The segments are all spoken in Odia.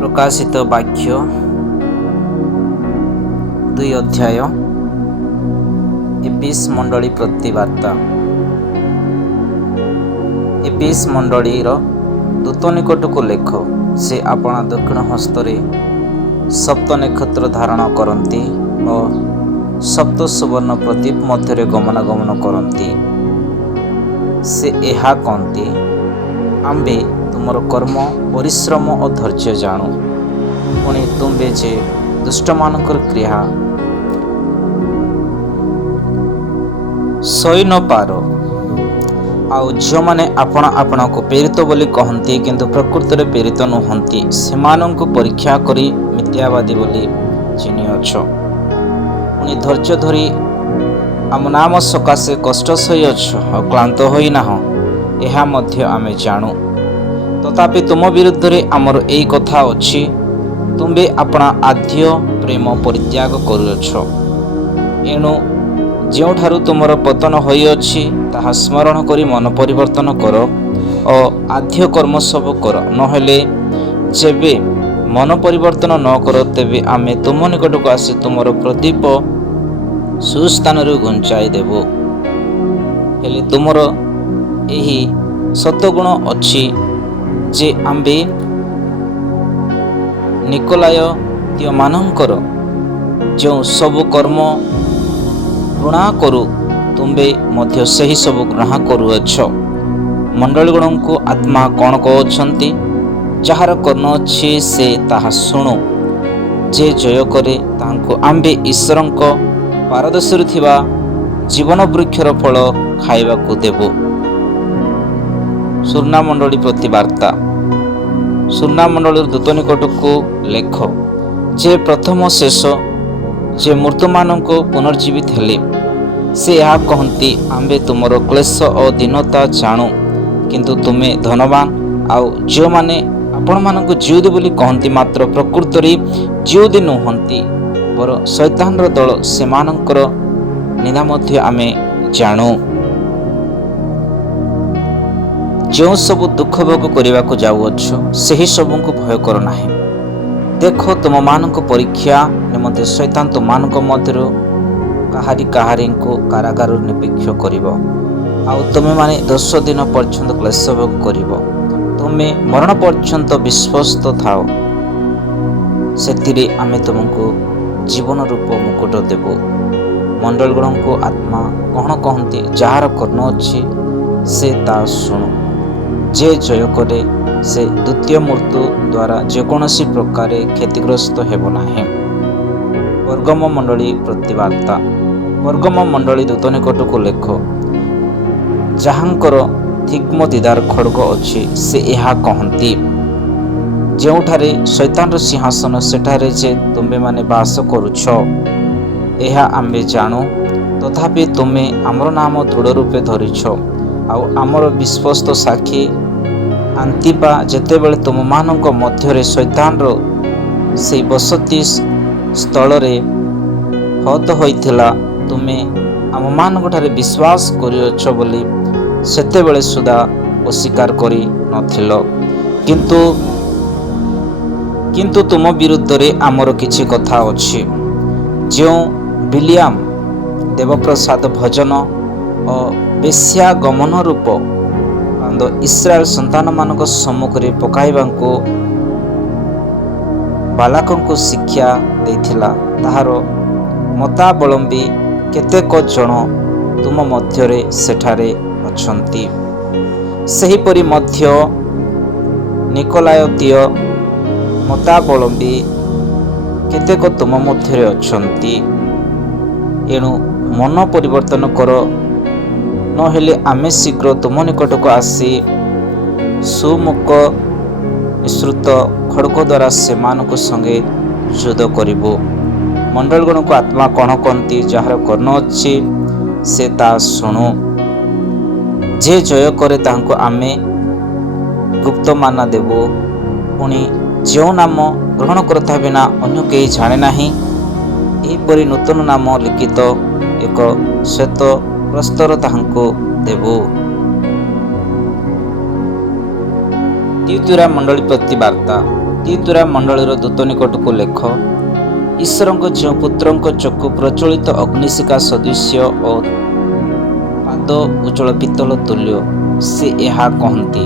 प्रकाशित वाक्य 2 अध्याय एपिस मंडली प्रति वार्ता। एपिस मंडलीर दूत निकट को लेख, से आपणा दक्षिण हस्तरे सप्त नक्षत्र धारण करती और सप्त सुवर्ण प्रदीप मध्य गमनागमन करती। से एहा कहती, आम्बे तुमर कर्म परिश्रम और धैर्य जाणु, पुणी तुम्बे जे दुष्ट मानकर क्रिया सही न पार, आउ झील मैंने आपण आपण को प्रेरित बोली कहती किंतु प्रकृति में प्रेरित नुहंती, सेमानंकु परीक्षा करी मिथ्यावादी बोली चिन्हिअछ। पुणी धैर्य धरी आम नाम सकाशे कष्ट सही अछ और क्लांत होई नाह, एहा मध्य आमे जाणु। तथापि तुम विरुद्ध रे आमर एई कथा अछि, तुम्बे अपना आद्य प्रेम परित्याग करुअछ। एणु ଯେଉଁଠାରୁ ତୁମର ପତନ ହୋଇଅଛି ତାହା ସ୍ମରଣ କରି ମନ ପରିବର୍ତ୍ତନ କର ଓ ଆଦ୍ୟ କର୍ମ ସବୁ କର, ନହେଲେ ଯେବେ ମନ ପରିବର୍ତ୍ତନ ନ କର ତେବେ ଆମେ ତୁମ ନିକଟକୁ ଆସି ତୁମର ପ୍ରଦୀପ ସୁସ୍ଥାନରୁ ଘୁଞ୍ଚାଇ ଦେବୁ। ହେଲେ ତୁମର ଏହି ସତ୍ଗୁଣ ଅଛି ଯେ ଆମ୍ଭେ ନିକୋଲାୟତୀୟମାନଙ୍କର ଯେଉଁ ସବୁ କର୍ମ ଘୃଣା କରୁ, ତୁମ୍ଭେ ମଧ୍ୟ ସେହି ସବୁ ଗ୍ରହଣ କରୁଅଛ। ମଣ୍ଡଳୀଗଣଙ୍କୁ ଆତ୍ମା କ'ଣ କହୁଛନ୍ତି? ଯାହାର କର୍ଣ୍ଣ ଅଛି ସେ ତାହା ଶୁଣୁ। ଯେ ଜୟ କରେ ତାହାଙ୍କୁ ଆମ୍ଭେ ଈଶ୍ୱରଙ୍କ ପାରଦର୍ଶରେ ଥିବା ଜୀବନ ବୃକ୍ଷର ଫଳ ଖାଇବାକୁ ଦେବୁ। ସୁର୍ଣ୍ଣା ମଣ୍ଡଳୀ ପ୍ରତି ବାର୍ତ୍ତା। ସୁର୍ଣ୍ଣା ମଣ୍ଡଳୀର ଦୂତ ନିକଟକୁ ଲେଖ, ଯେ ପ୍ରଥମ ଶେଷ, ଯେ ମୃତ୍ୟୁମାନଙ୍କୁ ପୁନର୍ଜୀବିତ ହେଲେ, ସେ ଏହା କହନ୍ତି, ଆମ୍ଭେ ତୁମର କ୍ଲେଶ ଓ ଦୀନତା ଜାଣୁ, କିନ୍ତୁ ତୁମେ ଧନବାନ। ଆଉ ଯେଉଁମାନେ ଆପଣମାନଙ୍କୁ ଜିହୁଦୀ ବୋଲି କହନ୍ତି ମାତ୍ର ପ୍ରକୃତରେ ଜିହୁଦୀ ନୁହନ୍ତି ବର ଶୈତାନର ଦଳ, ସେମାନଙ୍କର ନିନ୍ଦା ମଧ୍ୟ ଆମେ ଜାଣୁ। ଯେଉଁ ସବୁ ଦୁଃଖ ଭୋଗ କରିବାକୁ ଯାଉଅଛ ସେହି ସବୁଙ୍କୁ ଭୟ କର ନାହିଁ। ଦେଖ, ତୁମମାନଙ୍କ ପରୀକ୍ଷା ନିମନ୍ତେ ଶୈତାନ ତୁମମାନଙ୍କ ମଧ୍ୟରୁ କାହାରିଙ୍କୁ କାରାଗାରରୁ ନିପୀକ୍ଷ କରିବ, ଆଉ ତୁମେମାନେ 10 ଦିନ ପର୍ଯ୍ୟନ୍ତ କ୍ଲେଶ ଭୋଗ କରିବ। ତୁମେ ମରଣ ପର୍ଯ୍ୟନ୍ତ ବିଶ୍ୱସ୍ତ ଥାଅ, ସେଥିରେ ଆମେ ତୁମକୁ ଜୀବନ ରୂପ ମୁକୁଟ ଦେବୁ। ମଣ୍ଡଳୀଗଣଙ୍କୁ ଆତ୍ମା କ'ଣ କହନ୍ତି? ଯାହାର କର୍ଣ୍ଣ ଅଛି ସେ ତା ଶୁଣୁ। ଯେ ଜୟ କରେ ସେ ଦ୍ୱିତୀୟ ମୃତ୍ୟୁ ଦ୍ୱାରା ଯେକୌଣସି ପ୍ରକାରେ କ୍ଷତିଗ୍ରସ୍ତ ହେବ ନାହିଁ। ପର୍ଗମ ମଣ୍ଡଳୀ ପ୍ରତି ବାର୍ତ୍ତା। ପର୍ଗମ ମଣ୍ଡଳୀ ଦୂତ ନିକଟକୁ ଲେଖ, ଯାହାଙ୍କର ତୀକ୍ଷ୍ଣ ଦିଦାର ଖଡ୍ଗ ଅଛି, ସେ ଏହା କହନ୍ତି, ଯେଉଁଠାରେ ଶୈତାନର ସିଂହାସନ ସେଠାରେ ଯେ ତୁମ୍ଭେମାନେ ବାସ କରୁଛ, ଏହା ଆମ୍ଭେ ଜାଣୁ। ତଥାପି ତୁମେ ଆମର ନାମ ଦୃଢ଼ ରୂପେ ଧରିଛ, ଆଉ ଆମର ବିଶ୍ୱସ୍ତ ସାକ୍ଷୀ ଆନ୍ତିପା ଯେତେବେଳେ ତୁମମାନଙ୍କ ମଧ୍ୟରେ ଶୈତାନର ସେହି ବସତି ସ୍ଥଳରେ ହତ ହୋଇଥିଲା, ତୁମେ ଆମମାନଙ୍କଠାରେ ବିଶ୍ୱାସ କରିଅଛ ବୋଲି ସେତେବେଳେ ସୁଦ୍ଧା ଅସ୍ୱୀକାର କରି ନଥିଲ। କିନ୍ତୁ ତୁମ ବିରୁଦ୍ଧରେ ଆମର କିଛି କଥା ଅଛି। ଯେଉଁ ବିଲିଆମ ଦେବପ୍ରସାଦ ଭଜନ ଓ ବେଶ୍ୟାଗମନ ରୂପ ବାନ୍ଧ ଇସ୍ରାଏଲ ସନ୍ତାନମାନଙ୍କ ସମ୍ମୁଖରେ ପକାଇବାକୁ ବାଲାକଙ୍କୁ ଶିକ୍ଷା ଦେଇଥିଲା, ତାହାର ମତାବଲମ୍ବୀ କେତେକ ଜଣ ତୁମ ମଧ୍ୟରେ ସେଠାରେ ଅଛନ୍ତି। ସେହିପରି ମଧ୍ୟ ନିକୋଲାୟତୀୟ ମତାବଲମ୍ବୀ କେତେକ ତୁମ ମଧ୍ୟରେ ଅଛନ୍ତି। ଏଣୁ ମନ ପରିବର୍ତ୍ତନ କର, ନହେଲେ ଆମେ ଶୀଘ୍ର ତୁମ ନିକଟକୁ ଆସି ସୁମୁଖ ନିଃସୃତ ଖଡ୍ଗ ଦ୍ୱାରା ସେମାନଙ୍କ ସଙ୍ଗେ ଯୁଦ୍ଧ କରିବୁ। ମଣ୍ଡଳୀଗଣଙ୍କୁ ଆତ୍ମା କ'ଣ କହନ୍ତି? ଯାହାର କର୍ଣ୍ଣ ଅଛି ସେ ତା ଶୁଣୁ। ଯେ ଜୟ କରେ ତାହାଙ୍କୁ ଆମେ ଗୁପ୍ତ ମାନା ଦେବୁ। ପୁଣି ଯେଉଁ ନାମ ଗ୍ରହଣ କରୁଥିବା ବିନା ଅନ୍ୟ କେହି ଜାଣେ ନାହିଁ, ଏହିପରି ନୂତନ ନାମ ଲିଖିତ ଏକ ଶ୍ୱେତ ପ୍ରସ୍ତର ତାହାଙ୍କୁ ଦେବୁ। ତିଉତିରା ମଣ୍ଡଳୀ ପ୍ରତି ବାର୍ତ୍ତା। ତିତୁରା ମଣ୍ଡଳୀର ଦୂତ ନିକଟକୁ ଲେଖ, ଈଶ୍ୱରଙ୍କ ଯେଉଁ ପୁତ୍ରଙ୍କ ଚକ୍ଷୁ ପ୍ରଚଳିତ ଅଗ୍ନିଶିକା ସଦୃଶ୍ୟ ଓ ପାଦ ଉଜ୍ଜଳ ପିତ୍ତଳ ତୁଲ୍ୟ, ସେ ଏହା କହନ୍ତି,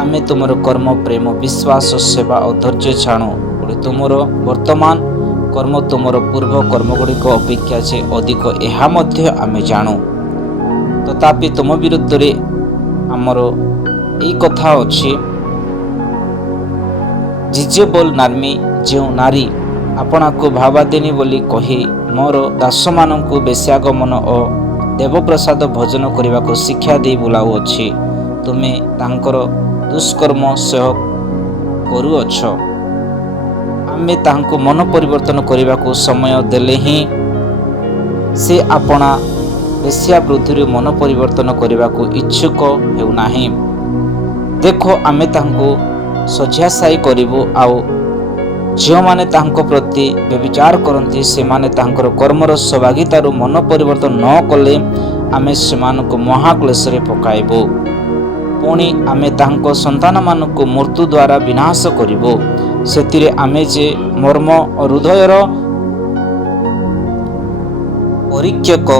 ଆମେ ତୁମର କର୍ମ, ପ୍ରେମ, ବିଶ୍ୱାସ, ସେବା ଓ ଧୈର୍ଯ୍ୟ ଜାଣୁ। ତୁମର ବର୍ତ୍ତମାନ କର୍ମ ତୁମର ପୂର୍ବ କର୍ମଗୁଡ଼ିକ ଅପେକ୍ଷା ଯେ ଅଧିକ, ଏହା ମଧ୍ୟ ଆମେ ଜାଣୁ। ତଥାପି ତୁମ ବିରୁଦ୍ଧରେ ଆମର ଏଇ କଥା ଅଛି, ଜିଜେବଲ୍ ନାମ୍ନୀ ଯେଉଁ ନାରୀ ଆପଣାକୁ ଭାବାଦିନୀ ବୋଲି କହି ମୋର ଦାସମାନଙ୍କୁ ବେଶ୍ୟାଗମନ ଓ ଦେବପ୍ରସାଦ ଭୋଜନ କରିବାକୁ ଶିକ୍ଷା ଦେଇ ବୁଲାଉଅଛି, ତୁମେ ତାଙ୍କର ଦୁଷ୍କର୍ମ ସହ୍ୟ କରୁଅଛ। ଆମେ ତାହାଙ୍କୁ ମନ ପରିବର୍ତ୍ତନ କରିବାକୁ ସମୟ ଦେଲେ ହିଁ ସେ ଆପଣା ବେଶ୍ୟାବୃତ୍ତିରୁ ମନ ପରିବର୍ତ୍ତନ କରିବାକୁ ଇଚ୍ଛୁକ ହେଉନାହିଁ। ଦେଖ, ଆମେ ତାହାଙ୍କୁ ଶଯ୍ୟାଶାୟୀ କରିବୁ, ଆଉ ଯେଉଁମାନେ ତାହାଙ୍କ ପ୍ରତି ବ୍ୟଭିଚାର କରନ୍ତି ସେମାନେ ତାହାଙ୍କର କର୍ମର ସୌଭାଗ୍ୟତାରୁ ମନ ପରିବର୍ତ୍ତନ ନ କଲେ ଆମେ ସେମାନଙ୍କୁ ମହାକ୍ଲେଶରେ ପକାଇବୁ। ପୁଣି ଆମେ ତାହାଙ୍କ ସନ୍ତାନମାନଙ୍କୁ ମୃତ୍ୟୁ ଦ୍ୱାରା ବିନାଶ କରିବୁ। ସେଥିରେ ଆମେ ଯେ ମର୍ମ ଓ ହୃଦୟର ପରୀକ୍ଷକ,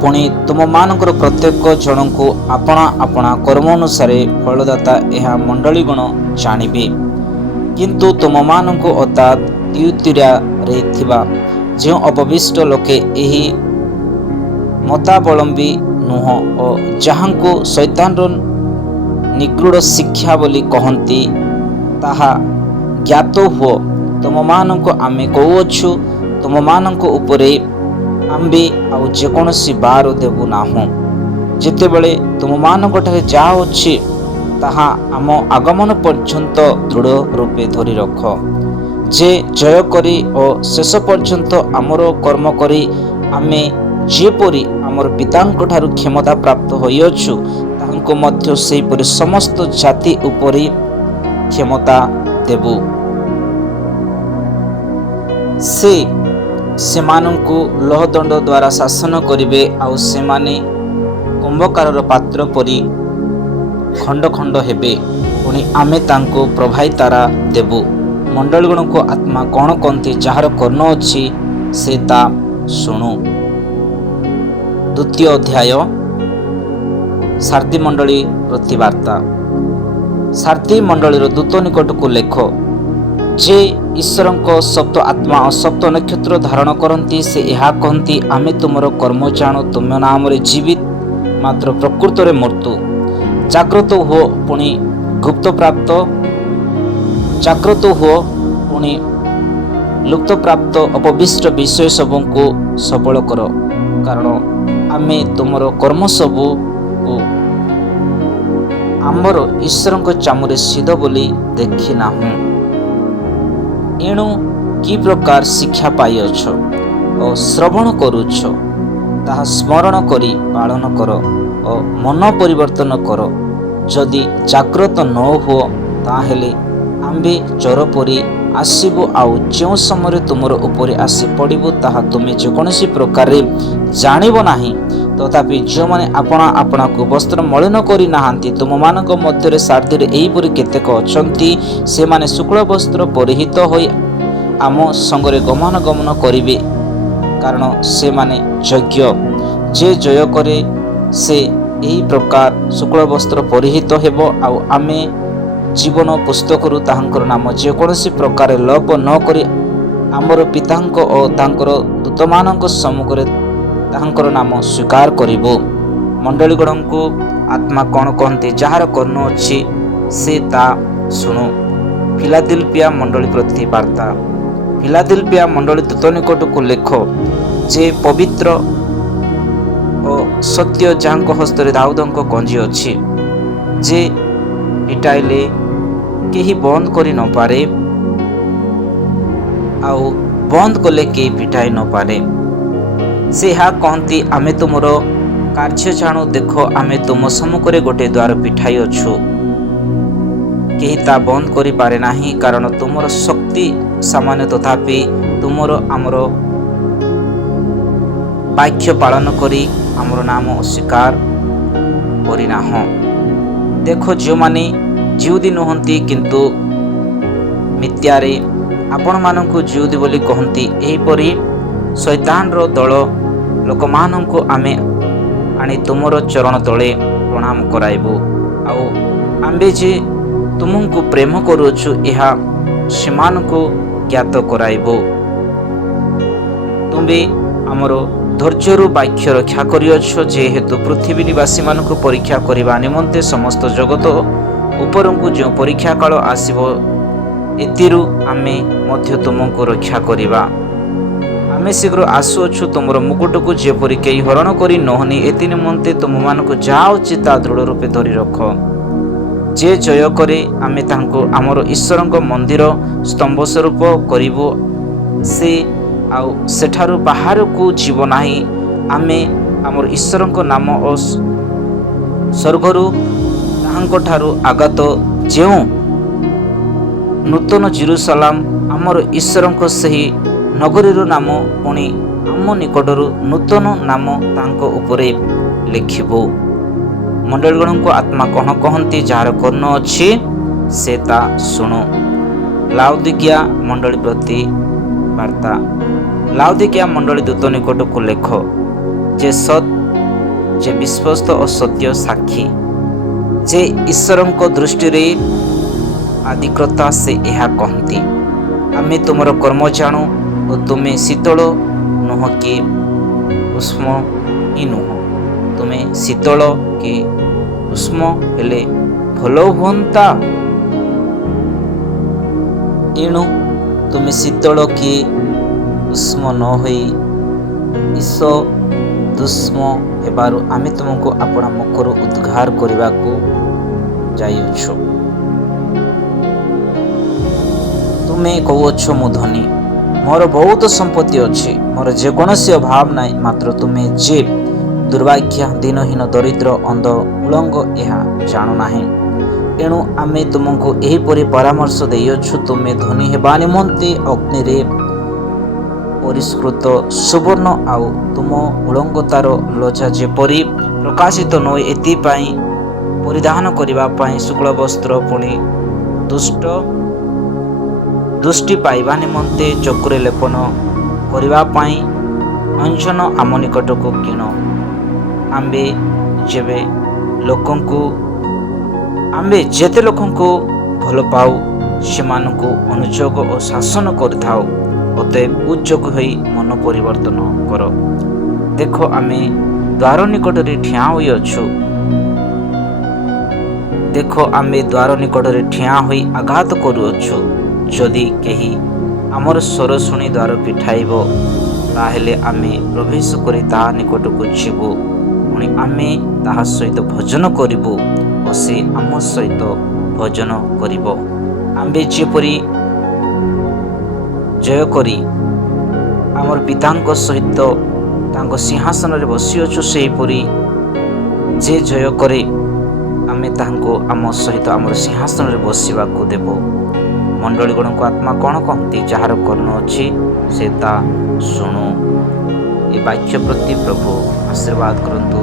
ପୁଣି ତୁମମାନଙ୍କର ପ୍ରତ୍ୟେକ ଜଣଙ୍କୁ ଆପଣା ଆପଣା କର୍ମ ଅନୁସାରେ ଫଳଦାତା, ଏହା ମଣ୍ଡଳୀଗଣ ଜାଣିବେ। କିନ୍ତୁ ତୁମମାନଙ୍କୁ ଅର୍ଥାତ୍ ତିଉତିରାରେ ଥିବା ଯେଉଁ ଅପବିଷ୍ଟ ଲୋକେ ଏହି ମତାବଲମ୍ବୀ ନୁହଁ ଓ ଯାହାଙ୍କୁ ଶୈତାନର ନିଗୂଢ଼ ଶିକ୍ଷା ବୋଲି କହନ୍ତି, ତାହା ଜ୍ଞାତ ହୁଅ। ତୁମମାନଙ୍କୁ ଆମେ କହୁଅଛୁ, ତୁମମାନଙ୍କ ଉପରେ ଆମ୍ଭେ ଆଉ ଯେକୌଣସି ବାର ଦେବୁ ନାହୁଁ। ଯେତେବେଳେ ତୁମମାନଙ୍କଠାରେ ଯାହା ଅଛି ତାହା ଆମ ଆଗମନ ପର୍ଯ୍ୟନ୍ତ ଦୃଢ଼ ରୂପେ ଧରି ରଖ, ଯେ ଜୟ କରି ଓ ଶେଷ ପର୍ଯ୍ୟନ୍ତ ଆମର କର୍ମ କରି ଆମେ ଯେପରି ଆମର ପିତାଙ୍କଠାରୁ କ୍ଷମତା ପ୍ରାପ୍ତ ହୋଇଅଛୁ, ତାହାଙ୍କୁ ମଧ୍ୟ ସେହିପରି ସମସ୍ତ ଜାତି ଉପରେ କ୍ଷମତା ଦେବୁ। ସେ ସେମାନଙ୍କୁ ଲୌହଦଣ୍ଡ ଦ୍ୱାରା ଶାସନ କରିବେ, ଆଉ ସେମାନେ କୁମ୍ଭକାରର ପାତ୍ର ପରି ଖଣ୍ଡ ଖଣ୍ଡ ହେବେ। ପୁଣି ଆମେ ତାଙ୍କୁ ପ୍ରବାହୀ ତାରା ଦେବୁ। ମଣ୍ଡଳୀଗଣକୁ ଆତ୍ମା କ'ଣ କହନ୍ତି, ଯାହାର କର୍ଣ୍ଣ ଅଛି ସେ ତା ଶୁଣୁ। ଦ୍ୱିତୀୟ ଅଧ୍ୟାୟ। ସାର୍ଦି ମଣ୍ଡଳୀ ପ୍ରତିବାର୍ତ୍ତା। ସାର୍ଦି ମଣ୍ଡଳୀର ଦୂତ ନିକଟକୁ ଲେଖ, ଯେ ଈଶ୍ୱରଙ୍କ ସପ୍ତ ଆତ୍ମା ଓ ସପ୍ତ ନକ୍ଷତ୍ର ଧାରଣ କରନ୍ତି, ସେ ଏହା କହନ୍ତି, ଆମେ ତୁମର କର୍ମ ଜାଣୁ। ତୁମ ନାମରେ ଜୀବିତ, ମାତ୍ର ପ୍ରକୃତରେ ମୃତ୍ୟୁ। ଜାଗ୍ରତ ହୁଅ, ପୁଣି ଲୁପ୍ତପ୍ରାପ୍ତ ଅପବିଷ୍ଟ ବିଷୟ ସବୁଙ୍କୁ ସବଳ କର, କାରଣ ଆମେ ତୁମର କର୍ମ ସବୁକୁ ଆମର ଈଶ୍ୱରଙ୍କ ଚାମୁରେ ସିଦ୍ଧ ବୋଲି ଦେଖି ନାହୁଁ। ଏଣୁ କି ପ୍ରକାର ଶିକ୍ଷା ପାଇଅଛ ଓ ଶ୍ରବଣ କରୁଛ, ତାହା ସ୍ମରଣ କରି ପାଳନ କର ଓ ମନ ପରିବର୍ତ୍ତନ କର। ଯଦି ଜାଗ୍ରତ ନ ହୁଅ, ତାହେଲେ ଆମ୍ଭେ ଚୋର ପରି ଆସିବୁ, ଆଉ ଯେଉଁ ସମୟରେ ତୁମର ଉପରେ ଆସି ପଡ଼ିବୁ ତାହା ତୁମେ ଯେକୌଣସି ପ୍ରକାରେ ଜାଣିବ ନାହିଁ। ତଥାପି ଯେଉଁମାନେ ଆପଣା ଆପଣାକୁ ବସ୍ତ୍ର ମଳିନ କରି ନାହାନ୍ତି, ତୁମମାନଙ୍କ ମଧ୍ୟରେ ସାର୍ଦିରେ ଏହିପରି କେତେକ ଅଛନ୍ତି। ସେମାନେ ଶୁକ୍ଳ ବସ୍ତ୍ର ପରିହିତ ହୋଇ ଆମ ସଙ୍ଗରେ ଗମନାଗମନ କରିବେ, କାରଣ ସେମାନେ ଯୋଗ୍ୟ। ଯେ ଜୟ କରେ ସେ ଏହି ପ୍ରକାର ଶୁକ୍ଳ ବସ୍ତ୍ର ପରିହିତ ହେବ, ଆଉ ଆମେ ଜୀବନ ପୁସ୍ତକରୁ ତାହାଙ୍କର ନାମ ଯେକୌଣସି ପ୍ରକାର ଲୋପ ନ କରି ଆମର ପିତାଙ୍କ ଓ ତାଙ୍କର ଦୂତମାନଙ୍କ ସମ୍ମୁଖରେ ତାହାଙ୍କର ନାମ ସ୍ୱୀକାର କରିବୁ। ମଣ୍ଡଳୀଗଣଙ୍କୁ ଆତ୍ମା କ'ଣ କହନ୍ତି, ଯାହାର କର୍ଣ୍ଣ ଅଛି ସେ ତା ଶୁଣୁ। ଫିଲାଦେଲଫିଆ ମଣ୍ଡଳୀ ପ୍ରତି ବାର୍ତ୍ତା। ଫିଲାଦେଲଫିଆ ମଣ୍ଡଳୀ ଦୂତ ନିକଟକୁ ଲେଖ, ଯେ ପବିତ୍ର ଓ ସତ୍ୟ, ଯାହାଙ୍କ ହସ୍ତରେ ଦାଉଦଙ୍କ କଞ୍ଜି ଅଛି, ଯେ ଫିଟାଇଲେ କେହି ବନ୍ଦ କରି ନପାରେ, ଆଉ ବନ୍ଦ କଲେ କେହି ଫିଟାଇ ନପାରେ। ସେ ଏହା କହନ୍ତି, ଆମେ ତୁମର କାର୍ଯ୍ୟ ଜାଣୁ। ଦେଖ, ଆମେ ତୁମ ସମ୍ମୁଖରେ ଗୋଟିଏ ଦ୍ୱାର ଫିଟାଇଅଛୁ, କେହି ତା ବନ୍ଦ କରିପାରେ ନାହିଁ, କାରଣ ତୁମର ଶକ୍ତି ସାମାନ୍ୟ, ତଥାପି ତୁମର ଆମର ବାକ୍ୟ ପାଳନ କରି ଆମର ନାମ ଅସ୍ୱୀକାର କରିନାହଁ। ଦେଖ, ଯେଉଁମାନେ ଯିହୁଦୀ ନୁହନ୍ତି କିନ୍ତୁ ମିଥ୍ୟାରେ ଆପଣମାନଙ୍କୁ ଜିଉତି ବୋଲି କହନ୍ତି। ଏହିପରି ଶୈତାନର ଦଳ ଲୋକମାନଙ୍କୁ ଆମେ ଆଣି ତୁମର ଚରଣ ତଳେ ପ୍ରଣାମ କରାଇବୁ। ଆଉ ଆମ୍ଭେ ଯେ ତୁମକୁ ପ୍ରେମ କରୁଅଛୁ ଏହା ସେମାନଙ୍କୁ ଜ୍ଞାତ କରାଇବୁ। ତୁମ୍ଭେ ଆମର ଧୈର୍ଯ୍ୟରୁ ବାକ୍ୟ ରକ୍ଷା କରିଅଛ, ଯେହେତୁ ପୃଥିବୀ ନିବାସୀମାନଙ୍କୁ ପରୀକ୍ଷା କରିବା ନିମନ୍ତେ ସମସ୍ତ ଜଗତ ଉପରଙ୍କୁ ଯେଉଁ ପରୀକ୍ଷା କାଳ ଆସିବ, ଏଥିରୁ ଆମେ ମଧ୍ୟ ତୁମକୁ ରକ୍ଷା କରିବା। ଆମେ ଶୀଘ୍ର ଆସୁଅଛୁ, ତୁମର ମୁକୁଟକୁ ଯେପରି କେହି ହରଣ କରି ନହନି, ଏଥି ନିମନ୍ତେ ତୁମମାନଙ୍କୁ ଯାହା ଅଛି ତାହା ଦୃଢ଼ ରୂପେ ଧରି ରଖ। ଯେ ଜୟ କରେ ଆମେ ତାଙ୍କୁ ଆମର ଈଶ୍ୱରଙ୍କ ମନ୍ଦିର ସ୍ତମ୍ଭ ସ୍ୱରୂପ କରିବୁ। ସେ ଆଉ ସେଠାରୁ ବାହାରକୁ ଯିବ ନାହିଁ। ଆମେ ଆମର ଈଶ୍ୱରଙ୍କ ନାମ ଓ ସ୍ୱର୍ଗରୁ ତାହାଙ୍କଠାରୁ ଆଗତ ଯେଉଁ ନୂତନ ଜେରୁସାଲେମ ଆମର ଈଶ୍ୱରଙ୍କ ସେହି ନଗରୀର ନାମ ପୁଣି ଆମ ନିକଟରୁ ନୂତନ ନାମ ତାଙ୍କ ଉପରେ ଲେଖିବୁ। ମଣ୍ଡଳୀଗଣଙ୍କୁ ଆତ୍ମା କଣ କହନ୍ତି? ଯାହାର କର୍ଣ୍ଣ ଅଛି ସେ ତା ଶୁଣୁ। ଲାଉଦିକିଆ ମଣ୍ଡଳୀ ପ୍ରତି ବାର୍ତ୍ତା। ଲାଉଦିକିଆ ମଣ୍ଡଳୀ ଦୂତ ନିକଟକୁ ଲେଖ, ଯେ ସତ୍, ଯେ ବିଶ୍ୱସ୍ତ ଓ ସତ୍ୟ ସାକ୍ଷୀ, ଯେ ଈଶ୍ୱରଙ୍କ ଦୃଷ୍ଟିରେ ଆଦିକର୍ତ୍ତା, ସେ ଏହା କହନ୍ତି, ଆମେ ତୁମର କର୍ମ ଜାଣୁ ଓ ତୁମେ ଶୀତଳ ନୁହଁ କି ଉଷ୍ମ ହିଁ ନୁହଁ। ତୁମେ ଶୀତଳ କି ଉଷ୍ମ ହେଲେ ଭଲ ହୁଅନ୍ତା। ଏଣୁ ତୁମେ ଶୀତଳ କି ଉଷ୍ମ ନ ହୋଇ ଈଷଦୁଷ୍ମ ହେବାରୁ ଆମେ ତୁମକୁ ଆପଣା ମୁଖରୁ ଉଦ୍ଧାର କରିବାକୁ ଯାଇଅଛୁ। ତୁମେ କହୁଅଛ, ମୁଁ ଧନୀ, ମୋର ବହୁତ ସମ୍ପତ୍ତି ଅଛି, ମୋର ଯେକୌଣସି ଅଭାବ ନାହିଁ। ମାତ୍ର ତୁମେ ଯେ ଦୁର୍ଭାଗ୍ୟ, ଦିନହୀନ, ଦରିଦ୍ର, ଅନ୍ଧ, ଉଳଙ୍ଗ ଏହା ଜାଣୁନାହିଁ। ଏଣୁ ଆମେ ତୁମକୁ ଏହିପରି ପରାମର୍ଶ ଦେଇଅଛୁ, ତୁମେ ଧନୀ ହେବା ନିମନ୍ତେ ଅଗ୍ନିରେ ପରିଷ୍କୃତ ସୁବର୍ଣ୍ଣ ଆଉ ତୁମ ଉଳଙ୍ଗତାର ଲଜ୍ଜା ଯେପରି ପ୍ରକାଶିତ ନୁହେଁ, ଏଥିପାଇଁ ପରିଧାନ କରିବା ପାଇଁ ଶୁକ୍ଳ ବସ୍ତ୍ର, ପୁଣି ଦୃଷ୍ଟି ପାଇବା ନିମନ୍ତେ ଚକ୍ଷୁରେ ଲେପନ କରିବା ପାଇଁ ଅଞ୍ଜନ ଆମ ନିକଟକୁ କିଣ। ଆମ୍ଭେ ଯେତେ ଲୋକଙ୍କୁ ଭଲ ପାଉ, ସେମାନଙ୍କୁ ଅନୁଯୋଗ ଓ ଶାସନ କରିଥାଉ। ଅତଏବ ଉଦ୍ଯୋଗ ହୋଇ ମନ ପରିବର୍ତ୍ତନ କର। ଦେଖ, ଆମେ ଦ୍ୱାର ନିକଟରେ ଠିଆ ହୋଇଅଛୁ। ଠିଆ ହୋଇ ଆଘାତ କରୁଅଛୁ। ଯଦି କେହି ଆମର ସ୍ୱର ଶୁଣି ଦ୍ୱାର ଫିଟାଇବ, ତାହେଲେ ଆମେ ପ୍ରବେଶ କରି ତାହା ନିକଟକୁ ଯିବୁ। ପୁଣି ଆମେ ତାହା ସହିତ ଭୋଜନ କରିବୁ ଓ ସେ ଆମ ସହିତ ଭୋଜନ କରିବ। ଆମ୍ଭେ ଯେପରି ଜୟ କରି ଆମର ପିତାଙ୍କ ସହିତ ତାଙ୍କ ସିଂହାସନରେ ବସିଅଛୁ, ସେହିପରି ଯେ ଜୟ କରେ ଆମେ ତାହାଙ୍କୁ ଆମ ସହିତ ଆମର ସିଂହାସନରେ ବସିବାକୁ ଦେବୁ। ମଣ୍ଡଳୀଗଣଙ୍କୁ ଆତ୍ମା କଣ କହନ୍ତି? ଯାହାର କର୍ଣ୍ଣ ଅଛି ସେ ତା ଶୁଣୁ। ଏ ବାକ୍ୟ ପ୍ରତି ପ୍ରଭୁ ଆଶୀର୍ବାଦ କରନ୍ତୁ।